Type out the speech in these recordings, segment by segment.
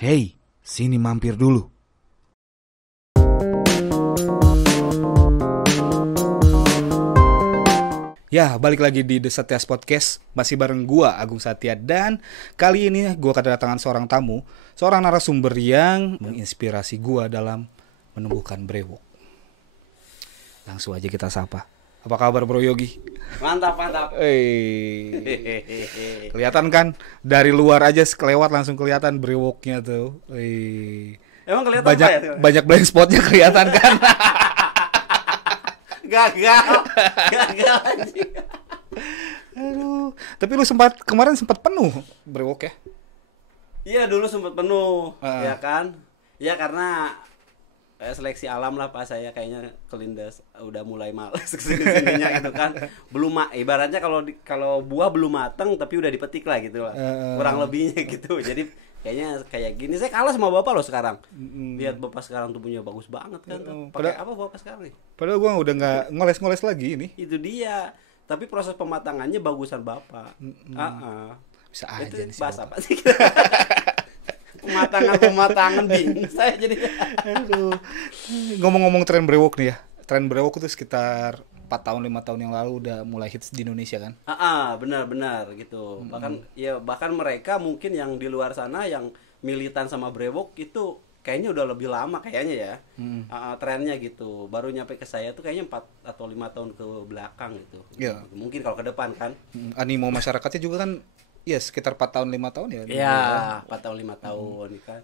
Hey, sini mampir dulu. Ya, balik lagi di The Satyas Podcast. Masih bareng gua, Agung Satya. Dan kali ini gua kedatangan seorang tamu, seorang narasumber yang menginspirasi gua dalam menumbuhkan brewok. Langsung aja kita sapa. Apa kabar Bro Yogi? Mantap. Kelihatan kan? Dari luar aja kelewat langsung kelihatan brewoknya tuh. Emang kelihatan banyak blind spotnya kelihatan kan? Gagal anjing. Aduh, tapi lu kemarin sempat penuh brewok ya? Iya, dulu sempat penuh, ya kan? Ya karena seleksi alam lah, pas saya kayaknya kelindas udah mulai males kesini-sininya gitu kan. Ibaratnya kalau buah belum mateng tapi udah dipetik lah gitu lah. Kurang lebihnya gitu. Jadi kayaknya kayak gini. Saya kalah sama bapak loh sekarang. Lihat bapak sekarang tubuhnya bagus banget kan. Pakai apa bapak sekarang nih? Padahal gua udah nggak ngoles-ngoles lagi ini. Itu dia. Tapi proses pematangannya bagusan bapak. Bisa aja itu nih. bahasa apa sih? Pematangan bingung saya jadi. Aduh. Ngomong-ngomong tren brewok nih ya. Tren brewok itu sekitar 4 tahun 5 tahun yang lalu udah mulai hits di Indonesia kan? Benar gitu. Bahkan mereka mungkin yang di luar sana yang militan sama brewok itu kayaknya udah lebih lama kayaknya ya. Trennya gitu. Baru nyampe ke saya tuh kayaknya 4 atau 5 tahun ke belakang gitu. Yeah. Mungkin kalau ke depan kan. Animo masyarakatnya juga kan ya sekitar 4 tahun 5 tahun ya. Iya, 4 tahun 5 tahun kan.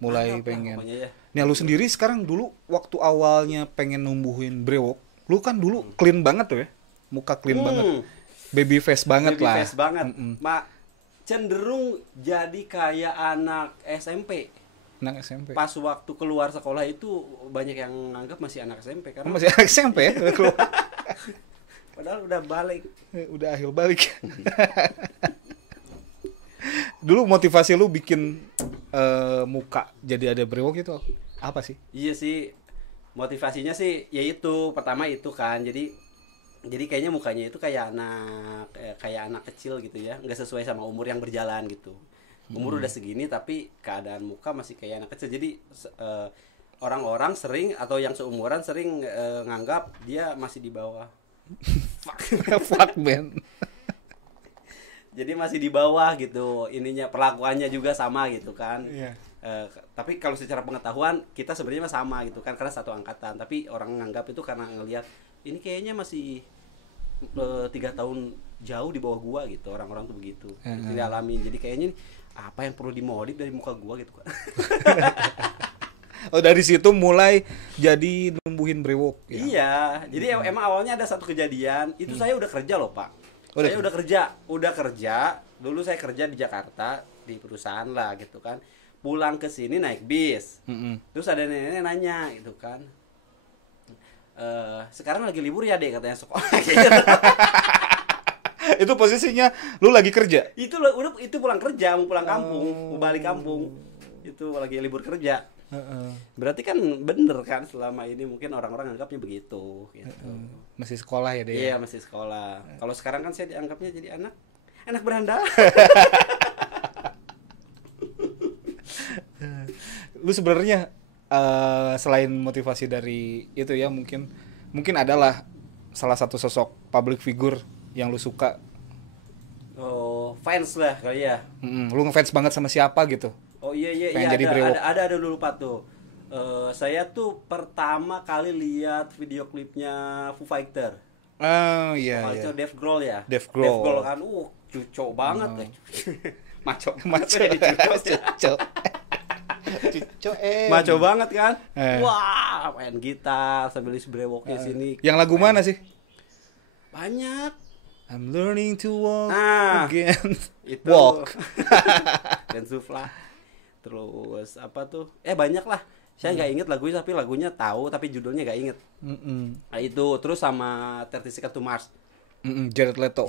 Mulai pengen. Ya. Nih lu sendiri sekarang dulu waktu awalnya pengen numbuhin brewok, lu kan dulu clean banget tuh ya. Muka clean banget. Baby face banget lah. Baby face banget. Cenderung jadi kayak anak SMP. Anak SMP. Pas waktu keluar sekolah itu banyak yang nganggap masih anak SMP karena masih anak SMP ya keluar. Padahal udah balik. Udah akhir balik. Dulu motivasi lu bikin muka jadi ada brewok itu apa sih? Iya sih, motivasinya sih yaitu pertama itu kan, jadi kayaknya mukanya itu kayak anak kecil gitu ya, nggak sesuai sama umur yang berjalan gitu. Umur udah segini tapi keadaan muka masih kayak anak kecil, jadi orang-orang sering atau yang seumuran sering nganggap dia masih di bawah. Fuck man. Jadi masih di bawah gitu, ininya perlakuannya juga sama gitu kan. Yeah. Tapi kalau secara pengetahuan kita sebenarnya sama gitu kan, karena satu angkatan. Tapi orang nganggap itu karena ngelihat ini kayaknya masih 3 tahun jauh di bawah gua gitu. Orang-orang tuh begitu. Jadi alamin. Jadi kayaknya apa yang perlu dimodif dari muka gua gitu kan. Oh, dari situ mulai jadi numbuhin brewok ya? Iya. Jadi emang awalnya ada satu kejadian. Itu saya udah kerja loh Pak. Saya udah kerja. Dulu saya kerja di Jakarta di perusahaan lah gitu kan. Pulang ke sini naik bis. Terus ada nenek nanya gitu kan. Sekarang lagi libur ya Dek, katanya sekolah. Itu posisinya lu lagi kerja? Itu pulang kerja, mau pulang kampung, mau balik kampung. Itu lagi libur kerja. Berarti kan bener kan, selama ini mungkin orang-orang anggapnya begitu gitu. Masih sekolah ya dia? Iya, masih sekolah. Kalau sekarang kan saya dianggapnya jadi anak berandal. Lu sebenarnya selain motivasi dari itu ya, mungkin adalah salah satu sosok public figure yang lu suka. Oh, fans lah kali ya. Lu ngefans banget sama siapa gitu? Oh iya jadi ada dulu Pak tuh. Saya tuh pertama kali lihat video klipnya Foo Fighter. Oh iya. Itu Dave Grohl ya. Dave Grohl kan, cucok banget deh. Maco banget kan. Wah, main gitar sambil brewoknya sini. Yang lagu mana sih? Banyak. I'm learning to walk again. Itu. Walk. Dan Sufla. Terus apa tuh? Banyak lah. Saya nggak inget lagunya, tapi lagunya tahu, tapi judulnya nggak inget. Nah, itu terus sama 30 Seconds to Mars. Jared Leto.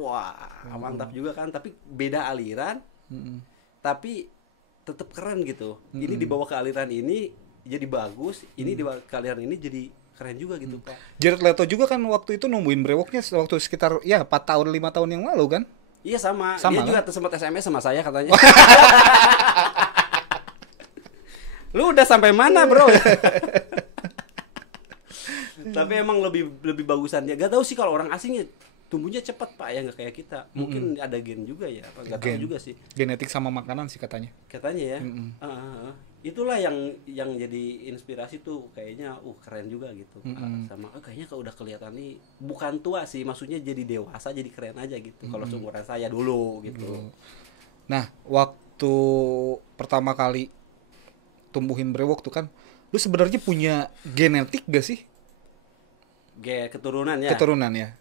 Wah, mantap juga kan. Tapi beda aliran. Tapi tetap keren gitu. Ini dibawa ke aliran ini jadi bagus. Ini dibawa ke aliran ini jadi keren juga gitu Pak. Jared Leto juga kan waktu itu numbuhin brewoknya waktu sekitar 4 tahun 5 tahun yang lalu kan? Iya sama. Dia kan? juga sempat SMS sama saya katanya. udah sampai mana bro? Tapi emang lebih bagusan dia. Gak tahu sih kalau orang asingnya tumbuhnya cepat pak ya, nggak kayak kita. Mungkin ada gen juga ya, apa nggak tahu juga sih. Genetik sama makanan sih katanya. Katanya ya. Itulah yang jadi inspirasi tuh kayaknya, keren juga gitu. Sama kayaknya kalau udah kelihatan nih bukan tua sih, maksudnya jadi dewasa, jadi keren aja gitu. Kalau seumuran saya dulu gitu. Nah, waktu pertama kali tumbuhin brewok tuh kan, lu sebenarnya punya genetik gak sih? Keturunan ya.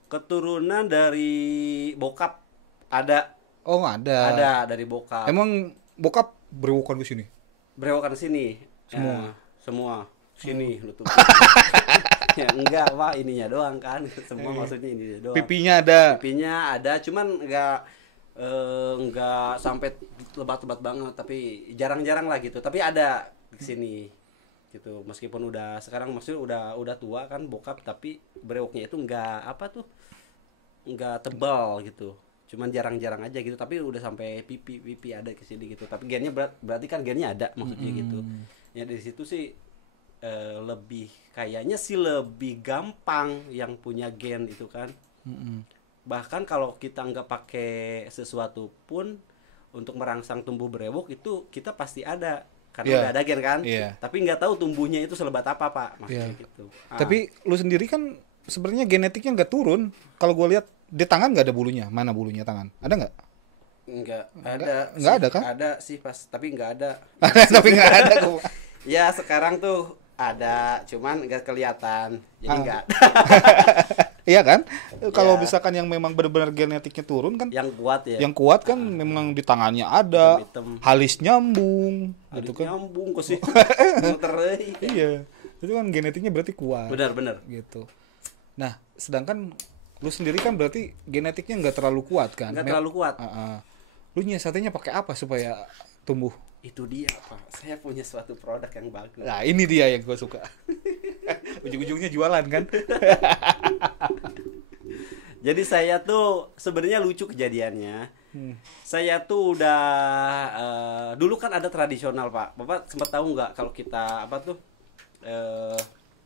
Keturunan dari bokap ada. Oh, ada. Ada dari bokap. Emang bokap brewokan ke sini? Brewokan sini. Semua. Ya, semua. Sini lu tuh. Ya enggak, Pak, ininya doang kan. Semua maksudnya ini doang. Pipinya ada, cuman enggak sampai lebat-lebat banget, tapi jarang-jarang lah gitu. Tapi ada di sini. Gitu, meskipun sekarang maksudnya udah tua kan bokap, tapi brewoknya itu enggak enggak tebal gitu, cuman jarang-jarang aja gitu, tapi udah sampai pipi ada ke sini gitu. Tapi gennya berarti kan gennya ada maksudnya gitu ya. Dari situ sih kayaknya sih lebih gampang yang punya gen itu kan. Bahkan kalau kita nggak pakai sesuatu pun untuk merangsang tumbuh brewok itu kita pasti ada. Karena udah ada gen kan, tapi nggak tahu tumbuhnya itu selebat apa pak, maksudnya gitu. Tapi lu sendiri kan sebenarnya genetiknya nggak turun. Kalau gue lihat di tangan nggak ada bulunya. Mana bulunya tangan? Ada nggak? Nggak ada kan? Ada sih pas, tapi nggak ada. Tapi nggak ada. Ya sekarang tuh ada, cuman nggak kelihatan, jadi nggak ada. Iya kan? Kalau misalkan yang memang benar-benar genetiknya turun kan, yang kuat ya. Yang kuat kan memang di tangannya ada, halis nyambung, gitu kan. Nyambung kok sih. Iya. Itu kan genetiknya berarti kuat. Benar. Gitu. Nah, sedangkan lu sendiri kan berarti genetiknya nggak terlalu kuat kan? Nggak terlalu kuat. Lu nyiasatinnya pakai apa supaya tumbuh? Itu dia pak, saya punya suatu produk yang bagus. Nah ini dia yang gue suka. Ujung-ujungnya jualan kan. Jadi saya tuh sebenarnya lucu kejadiannya. Saya tuh udah dulu kan ada tradisional pak. Bapak sempat tahu nggak kalau kita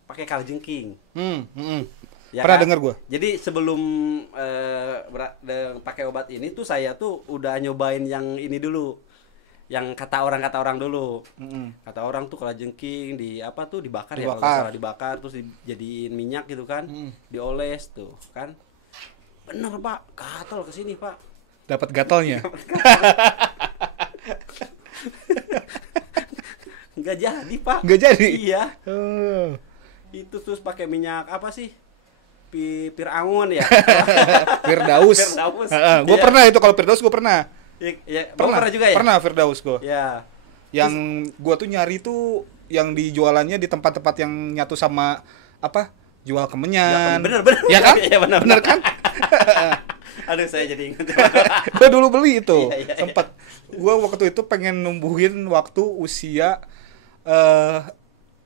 pakai kalajengking? Ya pernah kan? dengar gue. Jadi sebelum pakai obat ini tuh saya tuh udah nyobain yang ini dulu. Yang kata orang dulu. Kata orang tuh kalajengking dibakar. Ya kalau salah dibakar terus dijadiin minyak gitu kan. Dioles tuh kan. Bener pak, gatal kesini pak. Dapat gatalnya. Nggak jadi pak. Nggak jadi. Iya. Itu terus pakai minyak apa sih? Pirangun ya. Firdaus. Gue pernah itu, kalau Firdaus gue pernah. Ya, pernah juga ya? Pernah Firdaus gue. Ya. Yang gue tuh nyari tuh yang dijualannya di tempat-tempat yang nyatu sama jual kemenyan. Bener. Ya kan? Ya, bener kan? Aduh saya jadi ingat. Gue dulu beli itu. Iya. Sempat. Gue waktu itu pengen numbuhin waktu usia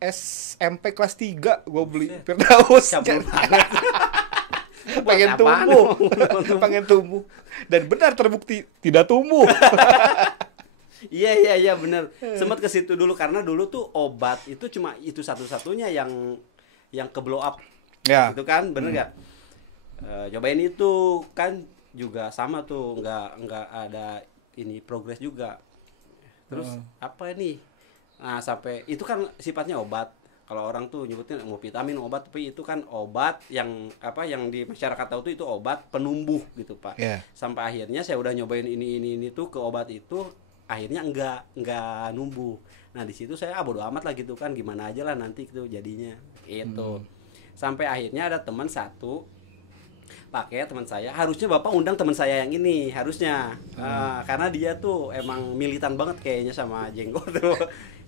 SMP kelas 3 gue beli Firdaus. pengen tumbuh dan benar terbukti tidak tumbuh. Iya benar. Sempat ke situ dulu karena dulu tuh obat itu cuma itu satu-satunya yang ke blow up. Ya. Itu kan bener nggak? Cobain itu kan juga sama tuh nggak ada ini progres juga. Terus apa nih? Nah sampai itu kan sifatnya obat. Kalau orang tuh nyebutnya mau vitamin obat, tapi itu kan obat yang di masyarakat tahu tuh itu obat penumbuh gitu pak. Sampai akhirnya saya udah nyobain ini tuh ke obat itu, akhirnya enggak numbuh. Nah di situ saya bodo amat lah gitu kan, gimana aja lah nanti itu jadinya itu. Sampai akhirnya ada teman satu pakai, teman saya, harusnya bapak undang teman saya yang ini harusnya. Karena dia tuh emang militan banget kayaknya sama jenggot tuh.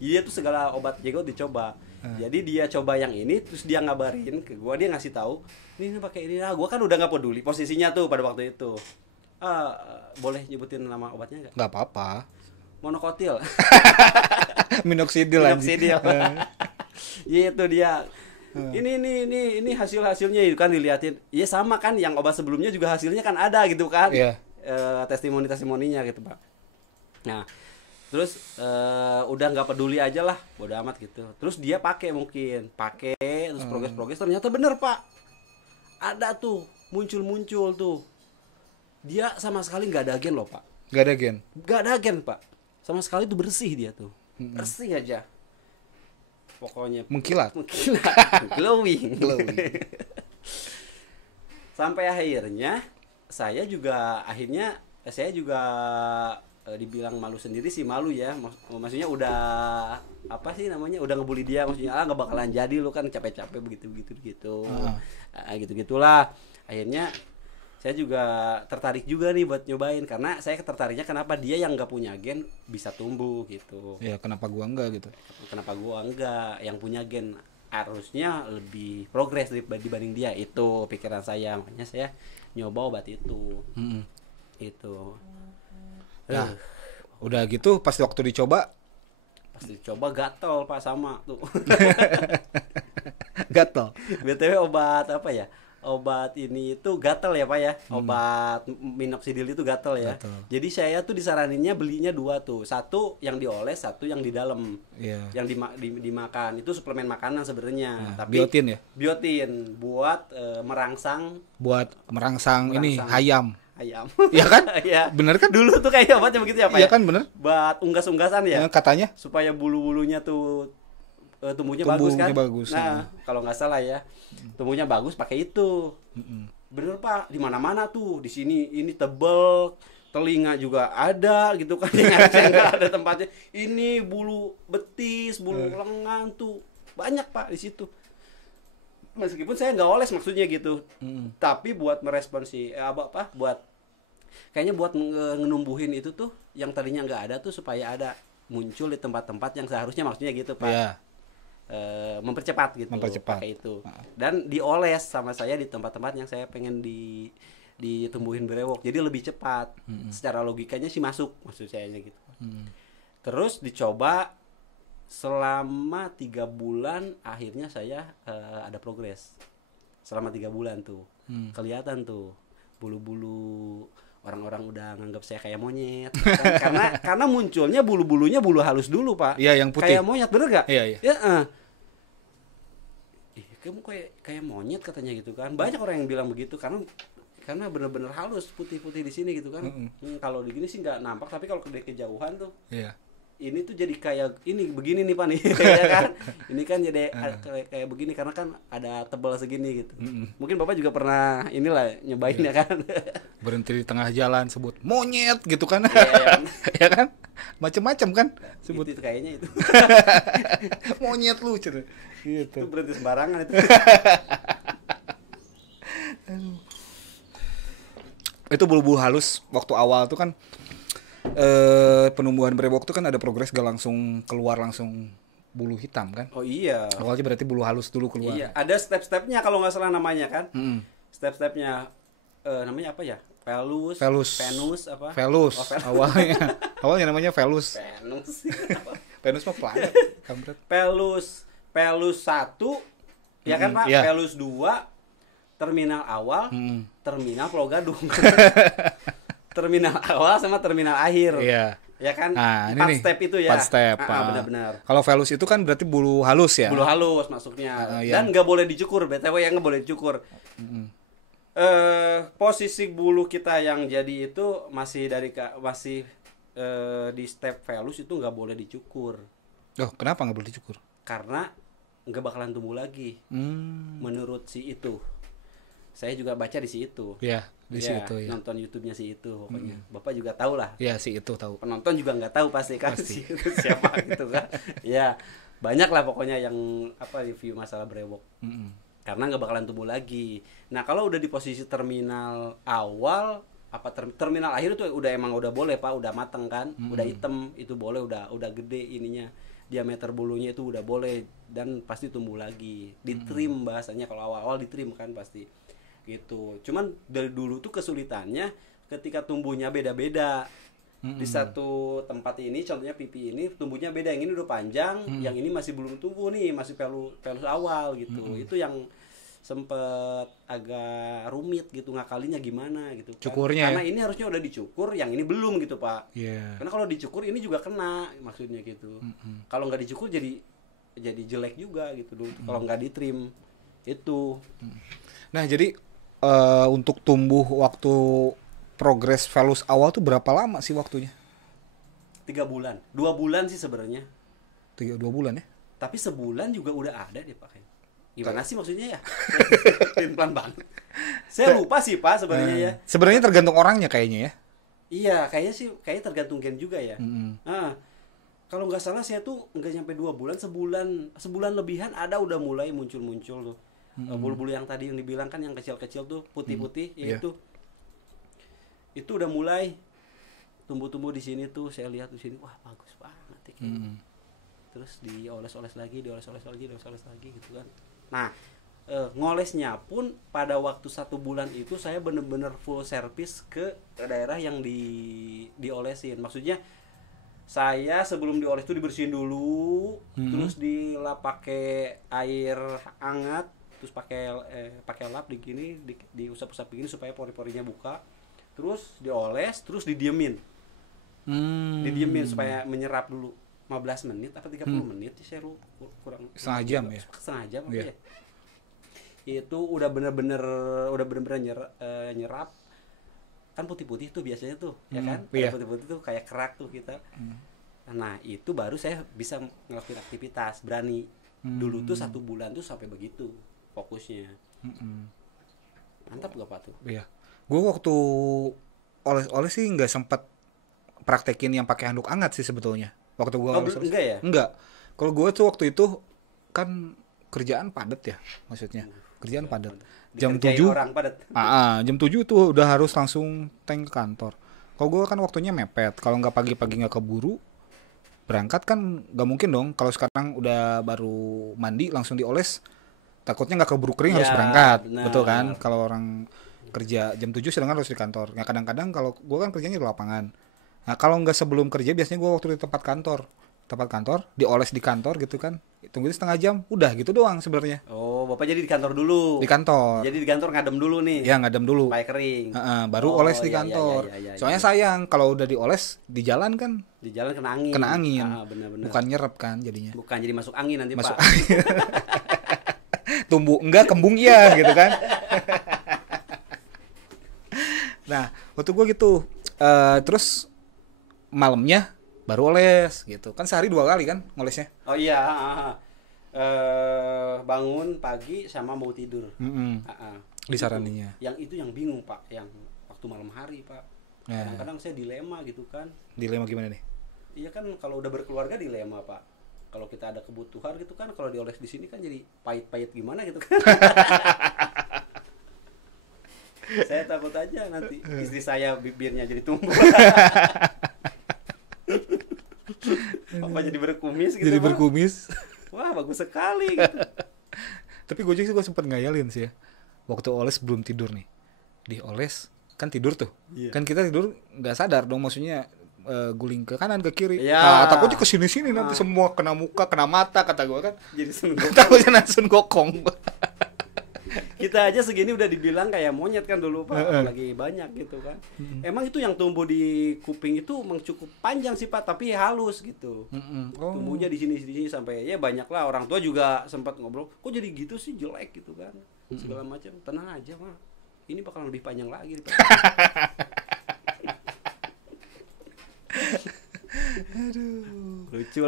Dia tuh segala obat jenggot dicoba. Jadi dia coba yang ini, terus dia ngabarin ke gua, dia ngasih tahu, ini pakai ini. Gua kan udah nggak peduli posisinya tuh pada waktu itu. Boleh nyebutin nama obatnya nggak? Nggak apa-apa. Monokotil. Minoxidil. Iya itu dia. Ini hasilnya itu kan diliatin. Iya sama kan, yang obat sebelumnya juga hasilnya kan ada gitu kan. Testimoninya gitu pak. Nah Terus udah nggak peduli aja lah, bodo amat gitu. Terus dia pakai terus progres ternyata bener Pak, ada tuh muncul tuh. Dia sama sekali nggak ada agen loh Pak. Nggak ada agen Pak, sama sekali tuh bersih dia tuh, bersih aja. Pokoknya mengkilat, glowing. Sampai akhirnya saya juga dibilang malu sendiri sih, malu ya. Maksudnya udah apa sih namanya, udah ngebully dia, maksudnya nggak bakalan jadi, lu kan capek-capek begitu gitulah. Akhirnya saya juga tertarik juga nih buat nyobain, karena saya tertariknya kenapa dia yang nggak punya gen bisa tumbuh gitu. Ya kenapa gua enggak gitu? Kenapa gua enggak, yang punya gen harusnya lebih progres dibanding dia, itu pikiran saya. Makanya saya nyoba obat itu. Itu. Nah, udah gitu pas waktu dicoba gatel Pak sama tuh. gatel. BTW obat apa ya? Obat ini itu gatel ya Pak ya. Obat minoxidil itu gatel ya. Jadi saya tuh disaraninnya belinya 2 tuh. Satu yang dioles, satu yang di dalam. Yang dimakan. Itu suplemen makanan sebenarnya. Tapi biotin buat merangsang ini hayam. Iya kan? Iya. Bener kan? Dulu tuh kayak obatnya begitu ya Pak. Iya kan bener? Buat unggas-unggasan ya. Katanya supaya bulu-bulunya tuh tumbuhnya bagus kan. Nah, kalau nggak salah ya. Tumbuhnya bagus pakai itu. Bener Pak, di mana-mana tuh. Di sini ini tebel, telinga juga ada gitu kan. Yang ada tempatnya. Ini bulu betis, bulu lengan tuh banyak Pak di situ. Meskipun saya nggak oles maksudnya gitu. Tapi buat merespons buat kayaknya buat ngenumbuhin itu tuh yang tadinya nggak ada tuh supaya ada, muncul di tempat-tempat yang seharusnya, maksudnya gitu Pak. Mempercepat pakai itu. Dan dioles sama saya di tempat-tempat yang saya pengen ditumbuhin brewok, jadi lebih cepat. Secara logikanya sih maksud saya gitu. Terus dicoba selama 3 bulan, akhirnya saya ada progres. Selama 3 bulan tuh kelihatan tuh bulu-bulu, orang-orang udah nganggap saya kayak monyet kan? karena munculnya bulu-bulunya bulu halus dulu Pak. Iya, yang putih. Kayak monyet, bener gak? Iya. Kamu kayak monyet katanya gitu kan. Banyak orang yang bilang begitu karena bener-bener halus, putih-putih di sini gitu kan. Kalau di gini sih nggak nampak, tapi kalau dari kejauhan tuh ini tuh jadi kayak ini begini nih Pak nih. Ya kan? Ini kan jadi kayak begini karena kan ada tebal segini gitu. Mungkin Bapak juga pernah nyobain ya kan. Berhenti di tengah jalan sebut monyet gitu kan. Ya kan? Macam-macam kan sebut. Itu kayaknya itu. Monyet lu gitu. Itu berhenti sembarangan itu. Itu bulu-bulu halus waktu awal tuh kan penumbuhan brewok tuh kan ada progres, gak langsung keluar langsung bulu hitam kan. Oh iya. Awalnya berarti bulu halus dulu keluar. Iya, ada step-stepnya kalau nggak salah namanya kan. Step-stepnya namanya apa ya? Velus. Apa? Velus. Awalnya namanya Velus. Venus mah planet, kampret. Velus 1 ya kan Pak? Velus 2 terminal awal, terminal Pulau Gadung. Terminal awal sama terminal akhir. Iya. Ya kan? Nah, 4 step itu ya. 4 step. Benar-benar. Kalau velus itu kan berarti bulu halus ya. Bulu halus maksudnya. Dan nggak boleh dicukur, BTW yang nggak boleh dicukur. Posisi bulu kita yang jadi itu masih di step velus itu nggak boleh dicukur. Oh, kenapa nggak boleh dicukur? Karena nggak bakalan tumbuh lagi. Menurut si itu. Saya juga baca di si itu. Iya, di si itu ya. Nonton YouTube-nya si itu pokoknya. Bapak juga tahu lah. Iya, si itu tahu. Penonton juga nggak tahu pasti kan si itu siapa gitu kan. Ya, banyak lah pokoknya yang review masalah brewok. Karena nggak bakalan tumbuh lagi. Nah, kalau udah di posisi terminal awal terminal akhir itu udah boleh Pak, udah mateng kan, udah hitam, itu boleh, udah gede ininya, diameter bulunya itu udah boleh dan pasti tumbuh lagi. Ditrim bahasanya, kalau awal-awal ditrim kan pasti gitu. Cuman dari dulu tuh kesulitannya ketika tumbuhnya beda-beda. Di satu tempat ini contohnya pipi ini tumbuhnya beda, yang ini udah panjang, yang ini masih belum tumbuh nih, masih velus awal gitu. Itu yang sempet agak rumit gitu, ngakalinya gimana gitu kan. Cukurnya Karena ini harusnya udah dicukur, yang ini belum gitu Pak. Iya. Karena kalau dicukur ini juga kena, maksudnya gitu. Kalau nggak dicukur jadi jelek juga gitu dulu. Kalau nggak ditrim itu. Nah, jadi untuk tumbuh waktu progres velus awal tuh berapa lama sih waktunya? 3 bulan, 2 bulan sih sebenarnya. 2 bulan ya? Tapi sebulan juga udah ada deh Pak. Gimana sih maksudnya ya? Pelan banget. Saya lupa sih Pak sebenarnya ya. Sebenarnya tergantung orangnya kayaknya ya. Iya, kayaknya tergantung gen juga ya. Nah, kalau nggak salah saya tuh nggak nyampe 2 bulan, sebulan lebihan ada udah mulai muncul tuh. Bulu-bulu yang tadi yang dibilang kan yang kecil-kecil tuh putih-putih, itu udah mulai tumbuh-tumbuh di sini tuh. Saya lihat di sini, wah bagus banget ya. Terus dioles-oles lagi gitu kan. Nah, ngolesnya pun pada waktu 1 bulan itu saya bener-bener full service ke daerah yang diolesin. Maksudnya saya sebelum dioles itu dibersihin dulu, terus dilap pakai air hangat, terus pakai lap diusap-usap begini supaya pori-porinya buka. Terus dioles, terus didiemin. Didiemin supaya menyerap dulu 15 menit atau 30 menit sih, saya kurang setengah jam ya. Setengah jam apa ya? Itu udah bener-bener nyerap. Kan putih-putih tuh biasanya tuh, ya kan? Putih-putih tuh kayak kerak tuh kita. Nah, itu baru saya bisa ngelakuin aktivitas berani. Dulu tuh 1 bulan tuh sampai begitu fokusnya. Mantap gak Pak tuh? Iya. Gue waktu oles sih nggak sempat praktekin yang pakai handuk hangat sih sebetulnya. Waktu gue enggak ya? Enggak. Kalau gue tuh waktu itu kan kerjaan padat ya, maksudnya. Kerjaan padat. Jam 7. Jam 7 tuh udah harus langsung tank ke kantor. Kalau gue kan waktunya mepet. Kalau nggak pagi-pagi nggak keburu berangkat kan nggak mungkin dong. Kalau sekarang udah baru mandi langsung dioles, takutnya nggak keburu kering harus berangkat. Benar. Betul kan? Kalau orang kerja jam 7 sedangkan harus di kantor. Nah, kadang-kadang kalau gue kan kerjanya di lapangan. Nah, kalau nggak sebelum kerja biasanya gue waktu di tempat kantor dioles di kantor gitu kan, tunggu setengah jam udah gitu doang sebenarnya. Oh, Bapak jadi di kantor dulu? Di kantor. Jadi di kantor ngadem dulu nih? Ya, ngadem dulu supaya kering. Baru oles di kantor. Soalnya sayang kalau udah dioles di jalan kan, di jalan kena angin. Bener-bener. Bukan nyerap kan jadinya, bukan jadi masuk angin nanti masuk Pak. Tumbuh enggak, kembung iya gitu kan. Nah, waktu gue gitu terus malamnya baru oles gitu kan, sehari 2 kali kan ngolesnya. Oh iya, bangun pagi sama mau tidur. Disaraninya. Yang itu yang bingung Pak, yang waktu malam hari Pak. Kadang-kadang saya dilema gitu kan. Dilema gimana nih? Iya kan, kalau udah berkeluarga dilema Pak. Kalau kita ada kebutuhan gitu kan, kalau dioles di sini kan jadi pahit-pahit gimana gitu kan. Saya takut aja nanti istri saya bibirnya jadi tumbuh. Apa jadi berkumis gitu? Jadi berkumis. Wah, bagus sekali gitu. Tapi Gojek sih gue sempet ngayalin sih ya. Waktu oles belum tidur nih. Dioles kan tidur tuh. Kan kita tidur nggak sadar dong, maksudnya guling ke kanan ke kiri. Takutnya ke sini-sini nanti semua kena muka, kena mata kata gue kan. Jadi senggokong. Takutnya langsung gokong. Kita aja segini udah dibilang kayak monyet kan dulu Pak, lagi banyak gitu kan. Emang itu yang tumbuh di kuping itu emang cukup panjang sih Pak, tapi halus gitu. Tumbuhnya di sini sampai ya banyak lah, orang tua juga sempat ngobrol, kok jadi gitu sih, jelek gitu kan. Segala macam. Tenang aja mah, ini bakalan lebih panjang lagi. Lucu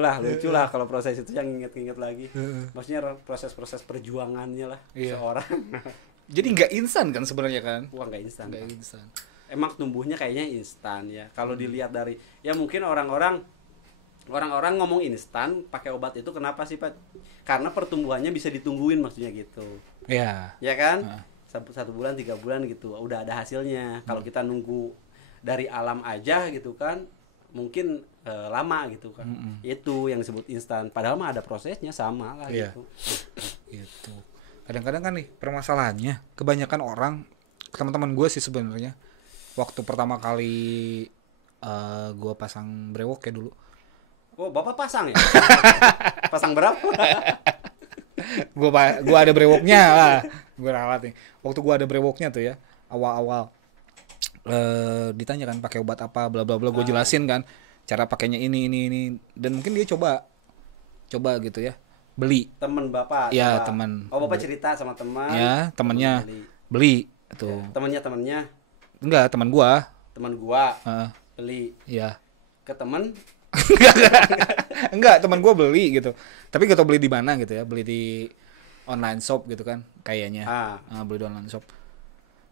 lah kalau proses itu yang inget-inget lagi. Maksudnya proses perjuangannya lah seorang. Jadi nggak instan kan sebenarnya kan? Wah, nggak instan. Emang tumbuhnya kayaknya instan ya. Kalau dilihat dari ya mungkin orang-orang ngomong instan pakai obat itu kenapa sih Pak? Karena pertumbuhannya bisa ditungguin maksudnya gitu. Iya. Ya kan? 1 bulan 3 bulan gitu udah ada hasilnya. Kalau kita nunggu dari alam aja gitu kan, mungkin lama gitu kan. Itu yang disebut instan, padahal mah ada prosesnya sama lah gitu. Gitu. Kadang-kadang kan nih permasalahannya, kebanyakan orang, teman-teman gue sih sebenarnya, waktu pertama kali gue pasang brewok ya dulu. Oh, Bapak pasang ya? Pasang berapa? Gue ada brewoknya lah. Gue ralat nih. Waktu gue ada brewoknya tuh ya, awal-awal ditanya kan pakai obat apa, bla bla bla. Gue jelasin kan cara pakainya ini, dan mungkin dia coba gitu ya, beli. Temen bapak? Ya teman. Oh bapak cerita sama teman? Ya temennya beli tuh. Ya, temennya? Enggak, teman gua. Teman gua beli. Iya. Ke temen? Enggak, teman gua beli gitu. Tapi gak tau beli di mana gitu ya, beli di online shop gitu kan kayaknya. Beli di online shop.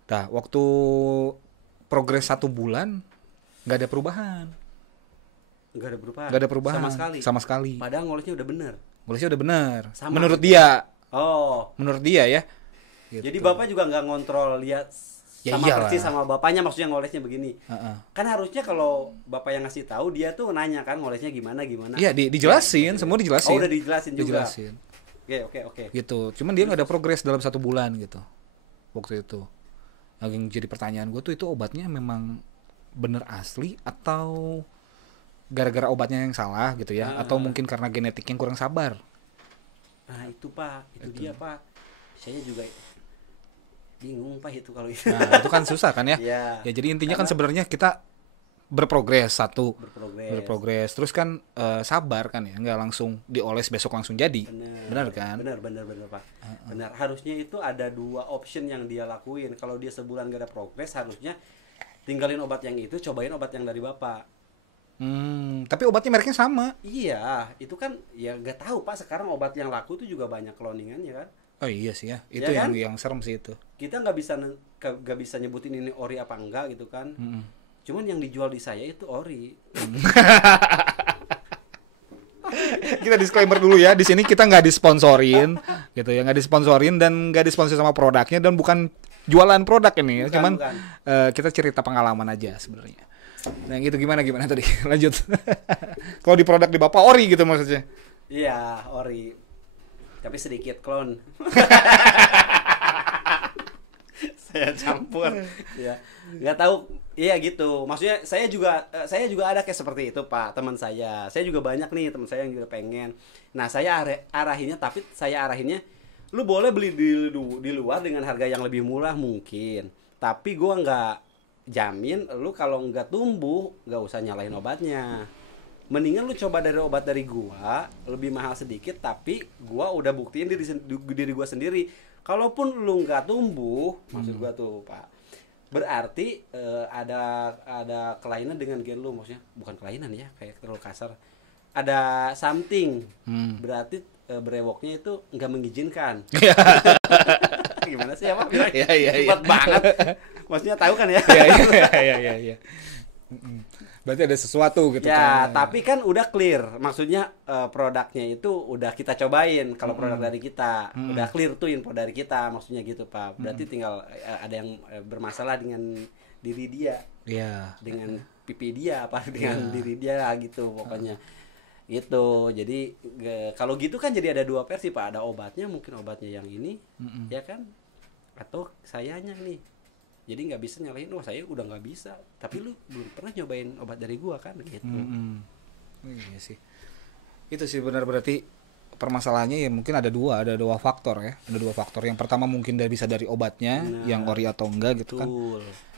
Nah, waktu progres 1 bulan nggak ada perubahan. Nggak ada perubahan. Sama sekali. Padahal ngolesnya udah bener. Sama menurut gitu. Dia. Oh. Menurut dia ya. Gitu. Jadi bapak juga nggak ngontrol lihat sama persis sama bapaknya, maksudnya ngolesnya begini. Kan harusnya kalau bapak yang ngasih tahu, dia tuh nanya kan ngolesnya gimana. Iya, dijelasin, semua dijelasin. Oh, udah dijelasin juga. Oke. Gitu. Cuman dia nggak ada progres dalam 1 bulan gitu. Waktu itu. Yang jadi pertanyaan gue tuh, itu obatnya memang bener asli atau gara-gara obatnya yang salah gitu ya, atau mungkin karena genetiknya kurang sabar. Nah itu pak, itu dia pak, saya juga bingung pak itu kalau itu. Nah itu kan susah kan ya. Ya jadi intinya kan sebenarnya kita berprogres, terus kan sabar kan ya, nggak langsung dioles besok langsung jadi. Benar kan? Benar pak. Benar, harusnya itu ada 2 option yang dia lakuin. Kalau dia sebulan gak ada progres, harusnya tinggalin obat yang itu, cobain obat yang dari bapak. Tapi obatnya mereknya sama. Iya, itu kan ya nggak tahu pak. Sekarang obat yang laku itu juga banyak cloningannya kan. Oh iya sih ya, itu ya yang serem sih itu. Kita nggak bisa nyebutin ini ori apa enggak gitu kan. Cuman yang dijual di saya itu ori. Kita disclaimer dulu ya, di sini kita nggak disponsorin, gitu ya, nggak disponsorin dan nggak disponsor sama produknya, dan bukan jualan produk ini, cuman kita cerita pengalaman aja sebenarnya. Nah gitu, gimana tadi? Lanjut. Kalau di produk di bapak ori gitu maksudnya? Iya ori, tapi sedikit klon. Saya campur, ya nggak tahu. Iya gitu, maksudnya saya juga ada kayak seperti itu pak, teman saya juga banyak nih teman saya yang juga pengen. Nah saya arahinnya, lu boleh beli di luar dengan harga yang lebih murah mungkin, tapi gua nggak jamin lu kalau nggak tumbuh nggak usah nyalahin obatnya. Mendingan lu coba dari obat dari gua, lebih mahal sedikit, tapi gua udah buktiin diri gua sendiri. Kalaupun lu nggak tumbuh, maksud gua tuh pak, berarti ada kelainan dengan gen lu, maksudnya bukan kelainan ya, kayak terlalu kasar, ada something. Berarti brewoknya itu nggak mengizinkan. Gimana sih apa bilang? Cepat banget, maksudnya tahu kan ya. Iya. Berarti ada sesuatu gitu ya, kan. tapi kan udah clear, maksudnya produknya itu udah kita cobain. Kalau produk dari kita udah clear tuh info dari kita, maksudnya gitu pak. Berarti tinggal ada yang bermasalah dengan diri dia, dengan pipi dia apa dengan diri dia gitu pokoknya. Gitu. Jadi kalau gitu kan jadi ada 2 versi pak, ada obatnya, mungkin obatnya yang ini ya kan, atau sayanya nih. Jadi nggak bisa nyalahin, saya udah nggak bisa, tapi lu belum pernah nyobain obat dari gua kan gitu. Iya sih, itu sih benar. Berarti permasalahannya ya mungkin ada dua faktor ya. Ada 2 faktor. Yang pertama mungkin bisa dari obatnya, yang ori atau enggak gitu kan.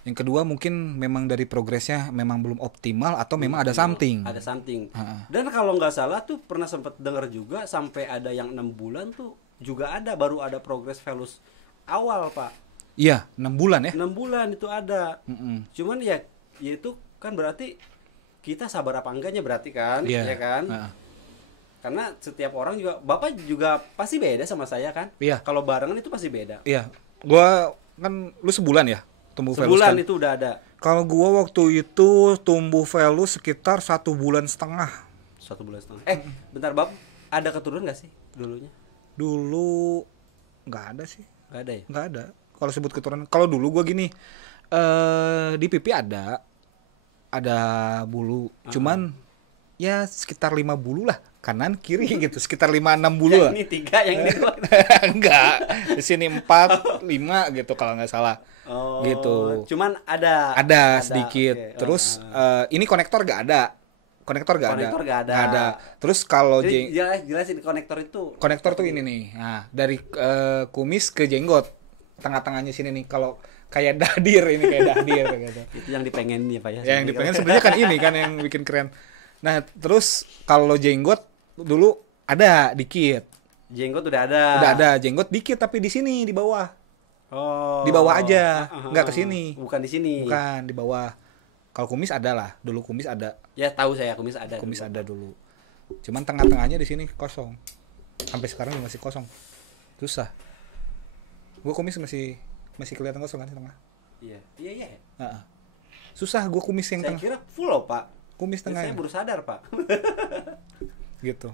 Yang kedua mungkin memang dari progresnya memang belum optimal, atau memang ada something. Dan kalau nggak salah tuh pernah sempat dengar juga sampai ada yang 6 bulan tuh juga ada, baru ada progres velus awal pak. Iya, 6 bulan ya. 6 bulan itu ada. Cuman ya itu kan berarti kita sabar apa enggaknya berarti kan, ya kan? Karena setiap orang juga, bapak juga pasti beda sama saya kan? Iya. Kalau barengan itu pasti beda. Iya. Gua kan, lu sebulan ya tumbuh velus kan? Sebulan itu udah ada. Kalau gua waktu itu tumbuh velus sekitar 1,5 bulan. 1,5 bulan. Bentar bapak, ada keturunan nggak sih dulunya? Dulu nggak ada sih. Nggak ada ya? Nggak ada. Kalau sebut keturunan, kalau dulu gue gini, di pipi ada bulu, cuman ya sekitar 5 bulu lah, kanan kiri gitu, sekitar 5-6 bulu lah. Yang ini 3, yang ini 2. Enggak, di sini 4, 5 gitu kalau nggak salah. Gitu. Cuman ada sedikit. Okay. Terus ini konektor nggak ada. Konektor nggak ada. Terus kalau jelasin konektor itu. Konektor tuh ini nih. Nah, dari kumis ke jenggot. tengah-tengahnya sini nih kalau kayak Dahdir ini kayak Dahdir gitu. Itu yang dipengen ya Pak ya. Ya, yang dipengen sebenarnya kan ini kan yang bikin keren. Nah, terus kalau jenggot dulu ada dikit. Jenggot udah ada. Udah ada jenggot dikit tapi di sini di bawah. Oh. Di bawah aja, nggak ke sini. Bukan di sini. Bukan di bawah. Kalau kumis ada lah, dulu kumis ada. Ya tahu saya kumis ada. Kumis dulu. ada dulu. Cuman tengah-tengahnya di sini kosong. Sampai sekarang masih kosong. Susah. Gua kumis masih kelihatan kosong kan di tengah. Iya. Iya. Susah gua kumis yang saya tengah. kira full loh Pak. Kumis tengah. Saya baru sadar Pak. Gitu.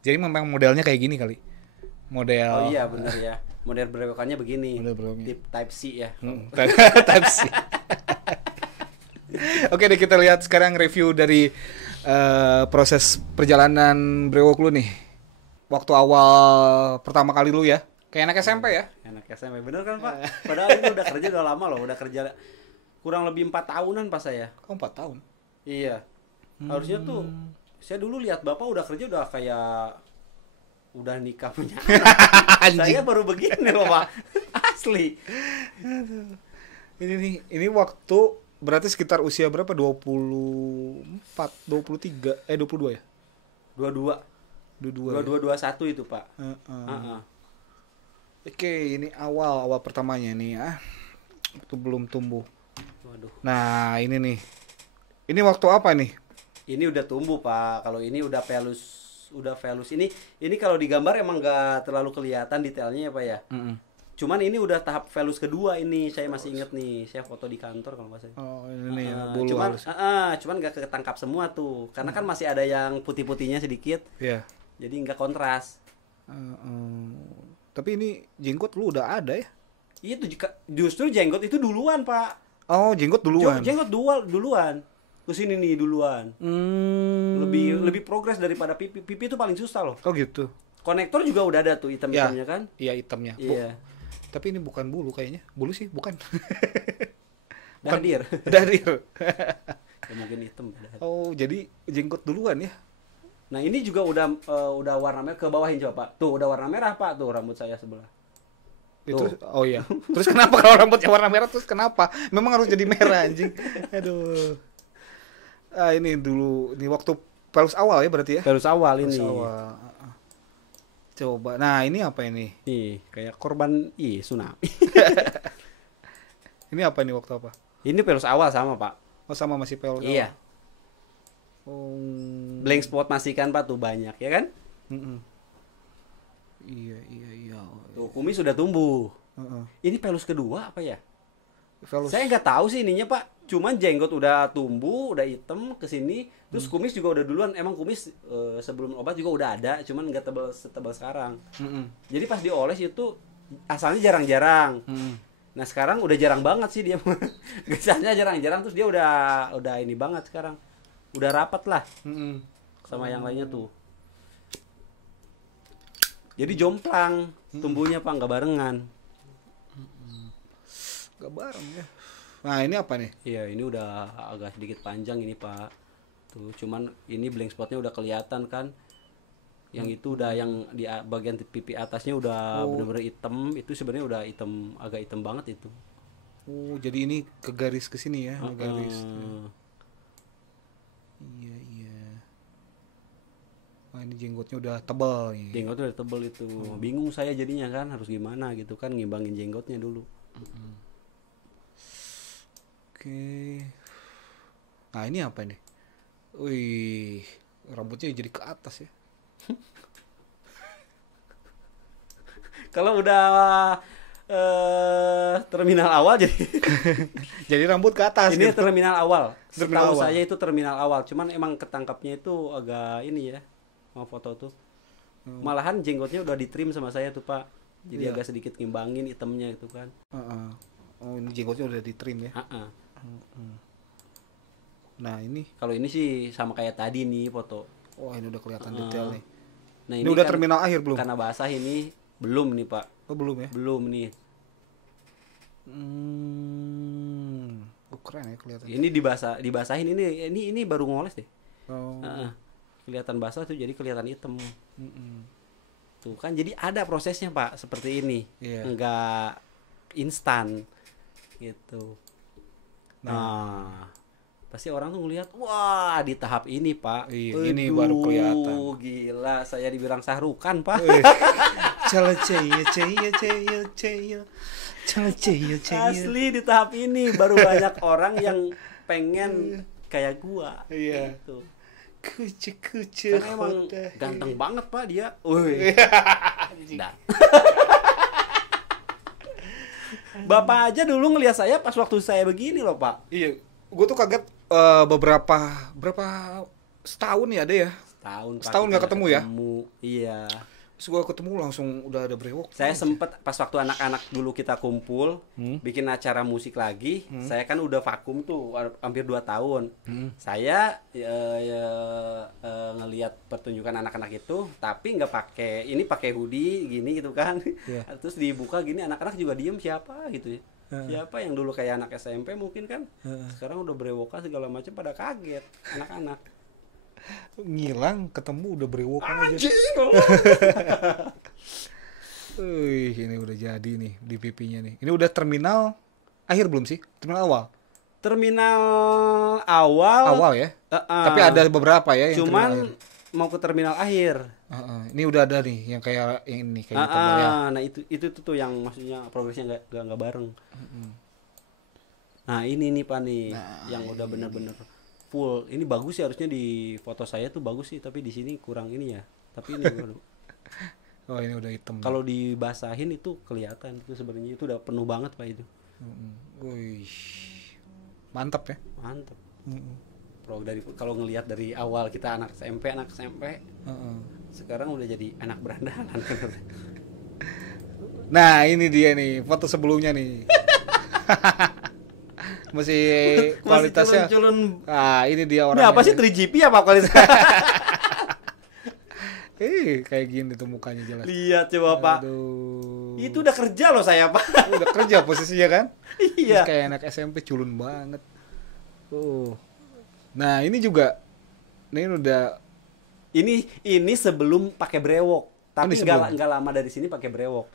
Jadi memang modelnya kayak gini kali. Model. Oh iya benar ya. Model berewokannya begini. Model berewoknya. Tip Type C ya. Type C. Oke deh, kita lihat sekarang review dari proses perjalanan brewok lu nih. Waktu awal pertama kali lu ya. Kayak anak SMP ya? Anak SMP bener kan Pak? Padahal itu udah kerja udah lama loh, udah kerja kurang lebih 4 tahunan pas saya. Oh, 4 tahun. Iya. Harusnya tuh saya dulu lihat Bapak udah kerja udah kayak udah nikah punya anak. Saya baru begini loh Pak. Asli. Ini waktu berarti sekitar usia berapa? 24, 23, 22 ya? 22 21 itu Pak. Oke, ini awal pertamanya nih ya. Waktu belum tumbuh. Waduh. Nah, ini nih. Ini waktu apa nih? Ini udah tumbuh Pak. Kalau ini udah velus. Ini kalau digambar emang nggak terlalu kelihatan detailnya ya Pak ya. Cuman ini udah tahap velus kedua ini. Saya masih inget nih. Saya foto di kantor kalau nggak salah. Oh, ini bulu cuman halus. Cuman nggak ketangkap semua tuh. Karena kan masih ada yang putih-putihnya sedikit. Iya. Jadi nggak kontras. Tapi ini jenggot lu udah ada ya? Itu justru jenggot itu duluan Pak. Oh, jenggot duluan. Jenggot duluan. Kesini nih duluan. Lebih progres daripada pipi. Pipi itu paling susah loh. Oh gitu. Konektor juga udah ada tuh hitam-hitamnya kan? Iya, hitamnya. Iya. Tapi ini bukan bulu kayaknya. Bulu sih bukan. Dahdir. Dahdir. Ya, mungkin hitam. Oh, jadi jenggot duluan ya? Nah ini juga udah warna merah, ke bawahin coba Pak. Tuh udah warna merah Pak, tuh rambut saya sebelah. Terus, oh iya. Terus kenapa kalau rambutnya warna merah terus kenapa? Memang harus jadi merah anjing. Aduh. Ini dulu, ini waktu pelus awal ya berarti ya? Pelus awal ini. Awal. Coba. Nah, ini apa ini? Nih, kayak korban tsunami. Ini apa nih waktu apa? Ini pelus awal sama Pak. Oh, sama masih pelus. Iya. Oh. Blank spot masih kan Pak tuh banyak ya kan? Iya. Tuh kumis sudah tumbuh. Ini pelus kedua apa ya? Velus. Saya nggak tahu sih ininya Pak. Cuman jenggot udah tumbuh, udah hitam kesini. Terus kumis juga udah duluan. Emang kumis sebelum obat juga udah ada, cuman nggak setebal sekarang. Jadi pas dioles itu asalnya jarang-jarang. Nah sekarang udah jarang banget sih dia. Gesahnya jarang-jarang, terus dia udah ini banget sekarang. Udah rapat lah sama yang lainnya tuh. Jadi jomplang tumbuhnya Pak, nggak barengan. Nggak bareng ya. Nah ini apa nih? Iya ini udah agak sedikit panjang ini Pak. Tuh cuman ini blank spotnya udah kelihatan kan. Yang itu udah yang di bagian pipi atasnya udah bener-bener hitam. Itu sebenarnya udah hitam, agak hitam banget itu. Oh jadi ini ke garis ke sini ya, garis. Iya. Wah ini jenggotnya udah tebal nih. Jenggotnya udah tebal itu. Bingung saya jadinya kan harus gimana gitu kan, ngimbangin jenggotnya dulu. Oke. Nah ini apa nih? Wih, rambutnya jadi ke atas ya. Kalau udah terminal awal jadi jadi rambut ke atas. Ini gitu. terminal awal. Terminal Setahu awal. saya itu terminal awal. Cuman emang ketangkapnya itu agak ini ya. Mau foto tuh. Malahan jenggotnya udah ditrim sama saya tuh Pak. Jadi agak sedikit ngimbangin hitamnya itu kan. Oh ini jenggotnya udah ditrim ya. Nah ini. Kalau ini sih sama kayak tadi nih foto. Wah ini udah kelihatan detail nih. Nah ini udah kan, terminal akhir belum? Karena basah ini belum nih Pak. Oh belum ya? Belum nih. Keren ya kelihatan. Ini dibasahin ini baru ngoles deh. Kelihatan basah tuh jadi kelihatan hitam. Tuh kan jadi ada prosesnya Pak seperti ini. Iya. instan gitu. Nah, pasti orang tuh ngelihat, wah di tahap ini Pak. Iya, ini baru kelihatan. Gila, saya dibilang Sahrukan Pak. Asli di tahap ini baru banyak orang yang pengen kayak gua. Iya. Gitu. Kucu Karena emang ganteng banget Pak dia. Wih. Nah. Bapak aja dulu ngelihat saya pas waktu saya begini loh Pak. Iya, gue tuh kaget berapa setahun ya ada ya? Setahun nggak ketemu ya? Iya. Terus gue ketemu langsung udah ada brewok. Saya sempet pas waktu anak-anak dulu kita kumpul bikin acara musik lagi, saya kan udah vakum tuh hampir 2 tahun. Saya ngelihat pertunjukan anak-anak itu, tapi nggak pakai hoodie gini gitu kan. Yeah. Terus dibuka gini anak-anak juga diem siapa gitu ya. Siapa yang dulu kayak anak SMP mungkin kan. Sekarang udah brewokan segala macam pada kaget anak-anak. Ngilang ketemu udah brewokan aja. Ini udah jadi nih di pipinya nih. Ini udah terminal akhir belum sih? Terminal awal. Terminal awal ya. Tapi ada beberapa ya yang cuman mau ke terminal akhir. Ini udah ada nih yang kayak yang ini kayak gitu ya. Nah itu tuh yang maksudnya progresnya nggak bareng. Nah ini nih Pak nih yang udah bener-bener full. Ini bagus sih, harusnya di foto saya tuh bagus sih, tapi di sini kurang ini ya. Tapi ini baru. Oh ini udah hitam. Kalau dibasahin itu kelihatan itu sebenarnya itu udah penuh banget Pak itu. Wih, mantap ya. Mantap. Kalau ngelihat dari awal kita anak SMP, sekarang udah jadi anak berandalan. Nah ini dia nih foto sebelumnya nih. Masih kualitasnya culun. Ini dia orang. Ini apa sih 3GP apa kualitasnya? Kayak gini tuh mukanya jelas. Lihat coba Pak. Itu udah kerja loh saya Pak. Udah kerja posisinya kan? Iya. Terus kayak anak SMP culun banget. Nah ini juga, ini sebelum pakai brewok. Tapi nggak lama dari sini pakai brewok.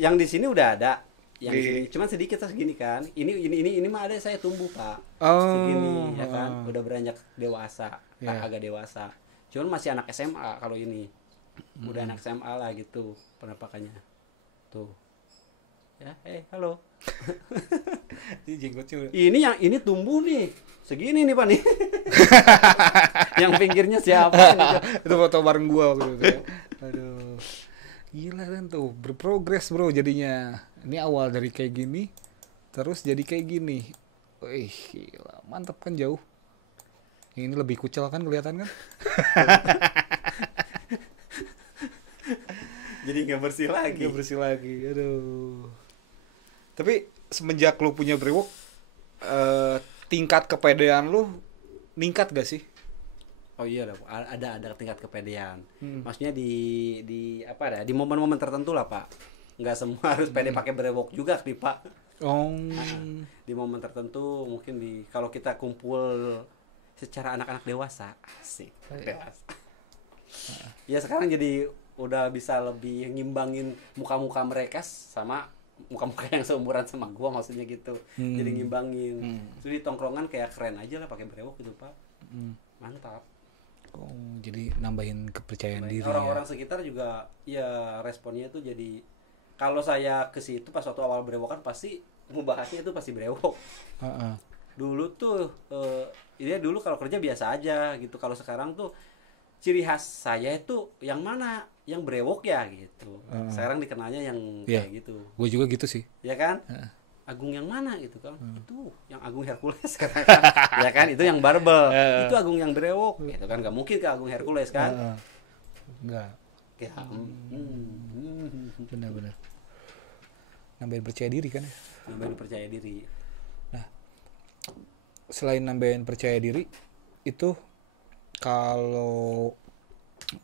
Yang di sini udah ada. Yang di sini cuman sedikit segini kan. Ini mah ada saya tumbuh Pak. Segini ya kan. Udah beranjak dewasa, agak dewasa. Cuman masih anak SMA kalau ini. Udah anak SMA lah gitu penampakannya. Tuh. Ya, halo. Ini jenggotnya. Ini tumbuh nih. Segini nih Pak nih. Yang pinggirnya siapa nih? Itu foto bareng gua waktu itu. Aduh. Gila kan tuh, berprogres bro jadinya. Ini awal dari kayak gini, terus jadi kayak gini. Wih, gila, mantap kan jauh. Ini lebih kucel kan kelihatan kan? Jadi nggak bersih lagi. Aduh. Tapi semenjak lu punya brewok, tingkat kepedean lu ningkat gak sih? Oh iya, ada tingkat kepedean. Maksudnya di apa ya? Di momen-momen tertentu lah Pak. Nggak semua harus pede pakai brewok juga nih Pak. Di momen tertentu mungkin kalau kita kumpul secara anak-anak dewasa, asik. Dewasa. Ya sekarang jadi udah bisa lebih ngimbangin muka-muka mereka sama muka-muka yang seumuran sama gua, maksudnya gitu. Jadi ngimbangin. Jadi tongkrongan kayak keren aja lah pakai brewok gitu Pak. Mantap. Jadi nambahin kepercayaan diri. Orang-orang sekitar juga ya responnya tuh jadi, kalau saya ke situ pas waktu awal brewokan pasti membahasnya itu pasti brewok. Dulu tuh dulu kalau kerja biasa aja gitu. Kalau sekarang tuh ciri khas saya itu yang mana? Yang brewok ya gitu. Sekarang dikenalnya yang kayak gitu. Gue juga gitu sih. Ya kan? Agung yang mana gitu kan? Itu yang Agung Hercules kan? Ya kan? Itu yang barbel. Itu Agung yang brewok. Gitu kan? Gak mungkin ke Agung Hercules kan? Enggak. Ya. Benar-benar. Nambahin percaya diri kan ya? Nambahin percaya diri. Nah, selain nambahin percaya diri, itu kalau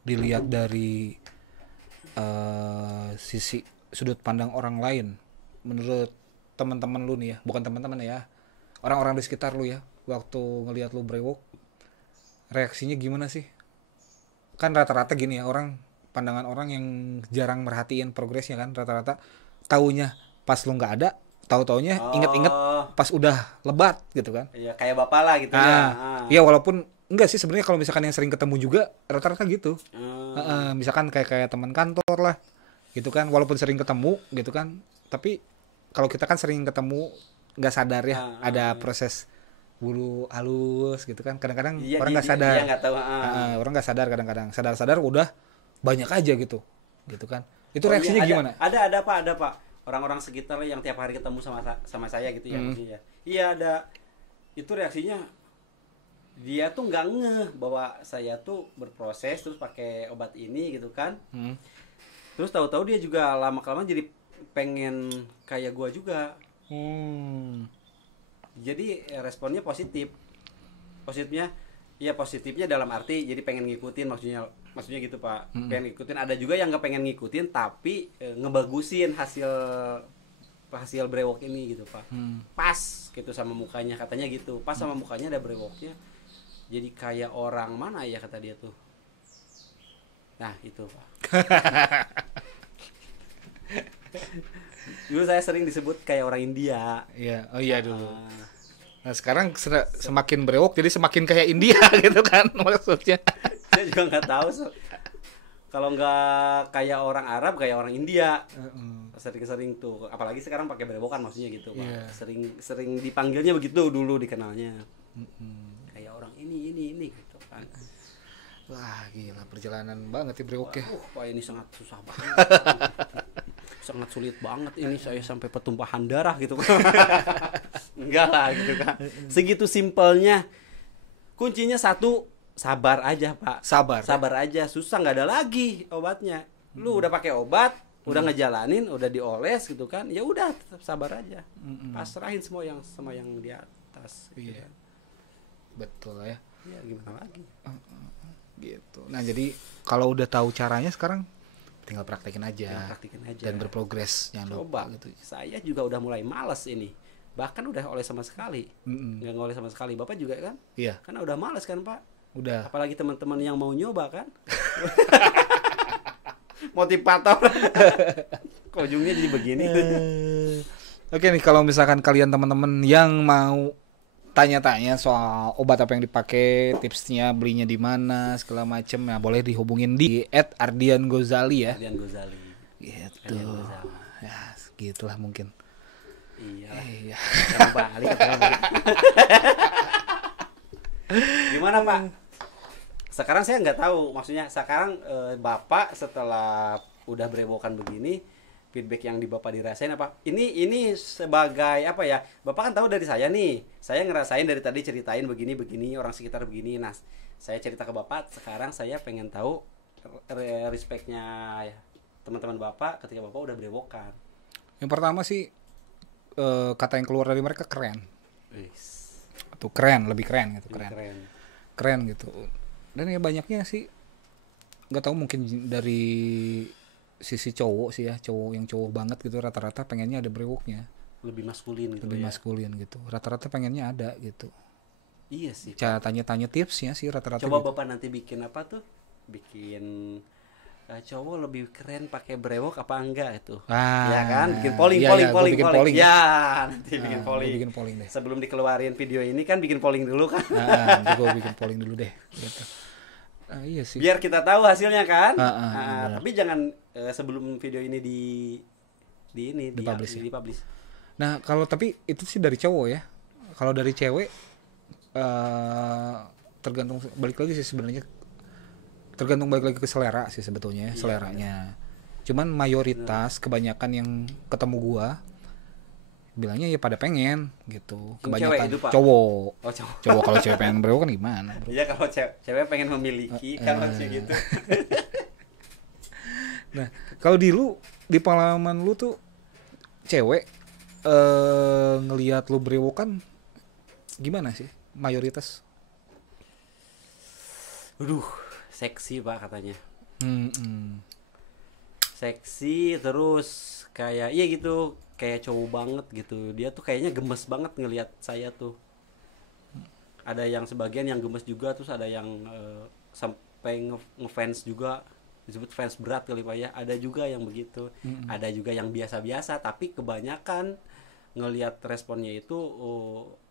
dilihat dari sisi sudut pandang orang lain, menurut teman-teman lu nih ya, bukan teman-teman ya, orang-orang di sekitar lu ya, waktu ngelihat lu brewok, reaksinya gimana sih? Kan rata-rata gini ya, pandangan orang yang jarang merhatiin progresnya kan, rata-rata taunya pas lu nggak ada tahu-taunya inget-inget pas udah lebat gitu kan. Iya, kayak bapak lah gitu ya. Iya, walaupun enggak sih sebenarnya kalau misalkan yang sering ketemu juga rata-rata gitu. Misalkan kayak teman kantor lah gitu kan, walaupun sering ketemu gitu kan, tapi kalau kita kan sering ketemu nggak sadar ya ada proses bulu halus gitu kan, kadang-kadang orang nggak sadar. Iya, nggak tahu. Orang nggak sadar, kadang-kadang sadar udah banyak aja gitu kan. Itu reaksinya iya, gimana? Ada pak orang-orang sekitar yang tiap hari ketemu sama saya gitu ya maksudnya. Iya ada. Itu reaksinya dia tuh nggak ngeh bahwa saya tuh berproses terus pakai obat ini gitu kan. Terus tahu-tahu dia juga lama-kelamaan jadi pengen kayak gua juga. Jadi responnya positif. Positifnya dalam arti jadi pengen ngikutin maksudnya gitu Pak. Pengen ngikutin, ada juga yang nggak pengen ngikutin tapi ngebagusin hasil brewok ini gitu Pak. Pas gitu sama mukanya, katanya gitu. Pas sama mukanya ada brewoknya. Jadi kayak orang mana ya kata dia tuh. Nah, itu Pak. Dulu saya sering disebut kayak orang India. Iya, oh iya dulu. Nah, sekarang semakin brewok jadi semakin kayak India gitu kan maksudnya. Saya juga nggak tahu kalau nggak kayak orang Arab kayak orang India. Sering-sering tuh, apalagi sekarang pakai brewokan maksudnya gitu Pak. Yeah. Sering dipanggilnya begitu dulu dikenalnya. Kayak orang ini gitu kan. Wah, gila perjalanan banget ya brewoknya. Wah, ini sangat susah banget. Sangat sulit banget ini, saya sampai pertumpahan darah gitu kan. Enggak lah gitu kan. Segitu simpelnya. Kuncinya satu, sabar aja Pak. Sabar aja, susah, nggak ada lagi obatnya. Lu udah pakai obat, udah ngejalanin, udah dioles gitu kan. Ya udah tetap sabar aja. Pasrahin sama yang di atas gitu. Iya. Betul ya. Ya gimana lagi. Gitu. Nah, jadi kalau udah tahu caranya sekarang tinggal praktekin aja. Dan berprogres, jangan lupa gitu. Saya juga udah mulai malas ini. Bahkan udah oles sama sekali. Nggak ngoles sama sekali. Bapak juga kan? Iya. Karena udah malas kan Pak? Udah. Apalagi teman-teman yang mau nyoba kan? Motivator. Kok ujungnya jadi begini? Oke nih, kalau misalkan kalian teman-teman yang mau tanya-tanya soal obat apa yang dipakai, tipsnya, belinya di mana, segala macem, nah boleh dihubungin di @ardian_gozali ya. Ardian Gozali. Gitu. Ya, segitulah mungkin. Iya. Balik. Gimana Pak? Sekarang saya nggak tahu, maksudnya sekarang Bapak setelah udah brewokan begini, feedback yang di Bapak dirasain apa? Ini sebagai apa ya? Bapak kan tahu dari saya nih. Saya ngerasain dari tadi ceritain begini orang sekitar begini. Nah, saya cerita ke Bapak, sekarang saya pengen tahu respectnya ya, teman-teman Bapak ketika Bapak udah brewokan. Yang pertama sih kata yang keluar dari mereka keren. Atau keren, lebih keren gitu, keren gitu. Dan ya banyaknya sih nggak tahu, mungkin dari sisi cowok sih ya, cowok banget gitu, rata-rata pengennya ada brewoknya, lebih maskulin gitu, maskulin gitu, rata-rata pengennya ada gitu. Iya sih, cara tanya-tanya tipsnya sih rata-rata coba gitu. Bapak nanti bikin apa tuh, bikin cowok lebih keren pakai brewok apa enggak itu, ya kan, bikin polling. Ya, nanti bikin polling deh. Sebelum dikeluarin video ini kan bikin polling dulu kan. Gue bikin polling dulu deh gitu. Iya sih. Biar kita tahu hasilnya kan. Tapi jangan sebelum video ini dipublish. Nah, kalau tapi itu sih dari cowok ya. Kalau dari cewek tergantung, balik lagi sih sebenarnya. Tergantung balik lagi ke selera sih sebetulnya, seleranya. Cuman mayoritas kebanyakan yang ketemu gua bilangnya ya pada pengen gitu. Kebanyakan itu, cowok. Cowok kalau cewek pengen brewok kan gimana, bro? Iya, kalau cewek pengen memiliki kan masih gitu. Nah, kalau di pengalaman lu tuh cewek ngelihat lu brewokan gimana sih mayoritas? Seksi Pak katanya. Seksi, terus kayak iya gitu, kayak cowok banget gitu. Dia tuh kayaknya gemes banget ngelihat saya tuh. Ada yang sebagian yang gemes juga, terus ada yang sampai ngefans juga, disebut fans berat kali Pak ya. Ada juga yang begitu. Ada juga yang biasa-biasa, tapi kebanyakan ngelihat responnya itu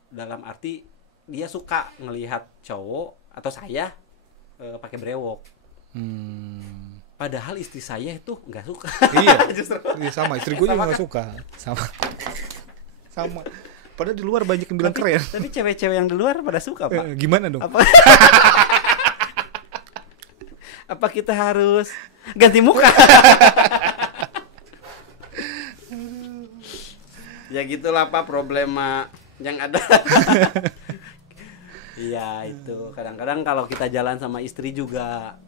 dalam arti dia suka ngelihat cowok atau saya pakai brewok. Padahal istri saya itu nggak suka. Iya. Justru. Iya sama, istri gue juga nggak suka. Sama. Padahal di luar banyak yang bilang keren. Tapi cewek-cewek yang di luar pada suka, Pak. Gimana dong? Apa kita harus ganti muka? Ya gitulah Pak problema yang ada. Iya itu kadang-kadang kalau kita jalan sama istri juga.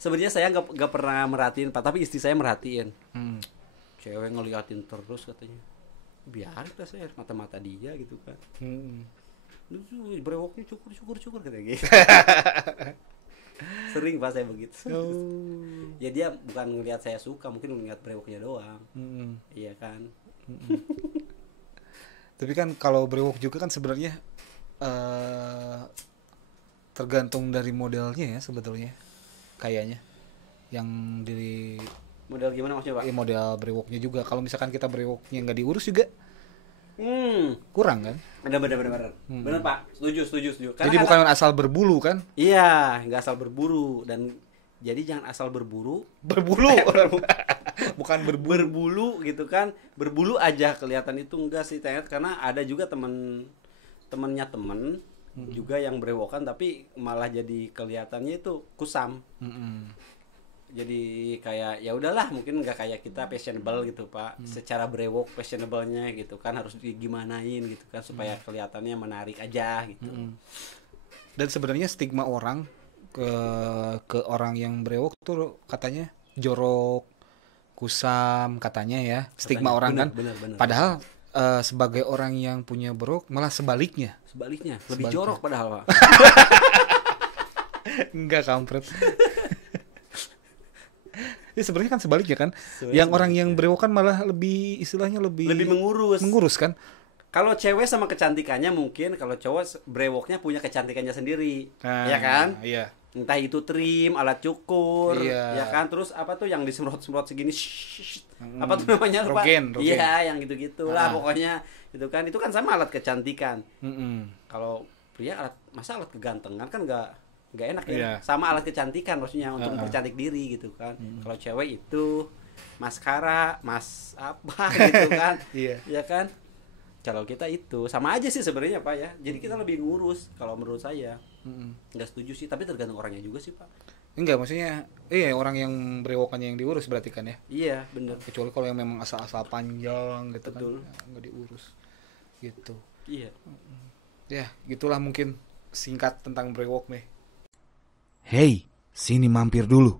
Sebenarnya saya nggak pernah merhatiin Pak, tapi istri saya merhatiin. Cewek ngeliatin terus katanya. Biar kita saya mata-mata dia gitu kan. Brewoknya cukur katanya gitu. Sering Pak saya begitu. Ya dia bukan ngelihat saya suka, mungkin ngelihat brewoknya doang. Iya kan. Tapi kan kalau brewok juga kan sebenarnya tergantung dari modelnya ya sebetulnya, kayaknya yang di model gimana maksudnya Pak? Model brewoknya juga. Kalau misalkan kita brewoknya nggak diurus juga kurang kan? Benar. Benar Pak, setuju. Karena jadi bukan asal berbulu kan? Iya, nggak asal berburu dan jadi jangan asal berbulu. Bukan berbulu gitu kan, berbulu aja kelihatan itu enggak sih karena ada juga temennya juga yang brewokan tapi malah jadi kelihatannya itu kusam. Jadi kayak ya udahlah mungkin nggak kayak kita fashionable gitu Pak. Secara brewok fashionable-nya gitu kan harus digimanain gitu kan supaya kelihatannya menarik aja gitu. Dan sebenarnya stigma orang ke orang yang brewok tuh katanya jorok, kusam katanya ya, stigma orang kan. Bener. Padahal sebagai orang yang punya brewok malah sebaliknya lebih jorok padahal Pak. Enggak kampret. Ya sebenarnya kan sebaliknya kan. Yang orang yang brewok kan malah lebih istilahnya lebih mengurus kan. Kalau cewek sama kecantikannya mungkin, kalau cowok brewoknya punya kecantikannya sendiri. Ya kan? Iya. Entah itu trim, alat cukur, iya. Ya kan? Terus apa tuh yang disemprot-semprot segini? Apa tuh namanya lupa? Rogen. Iya, yang gitu-gitulah pokoknya. Itu kan sama alat kecantikan. Kalau pria masa alat kegantengan kan nggak enak ya. Iya. Sama alat kecantikan maksudnya untuk mempercantik diri gitu kan. Kalau cewek itu maskara, apa gitu kan. Iya. Ya kan? Kalau kita itu sama aja sih sebenarnya Pak ya. Jadi kita lebih ngurus kalau menurut saya. Nggak setuju sih, tapi tergantung orangnya juga sih Pak. Enggak, maksudnya orang yang brewokannya yang diurus berarti kan ya. Iya, benar. Kecuali kalau yang memang asal-asal panjang gitu. Betul. Kan ya, nggak diurus gitu. Iya. Ya, gitulah mungkin singkat tentang brewok nih. Hey, sini mampir dulu.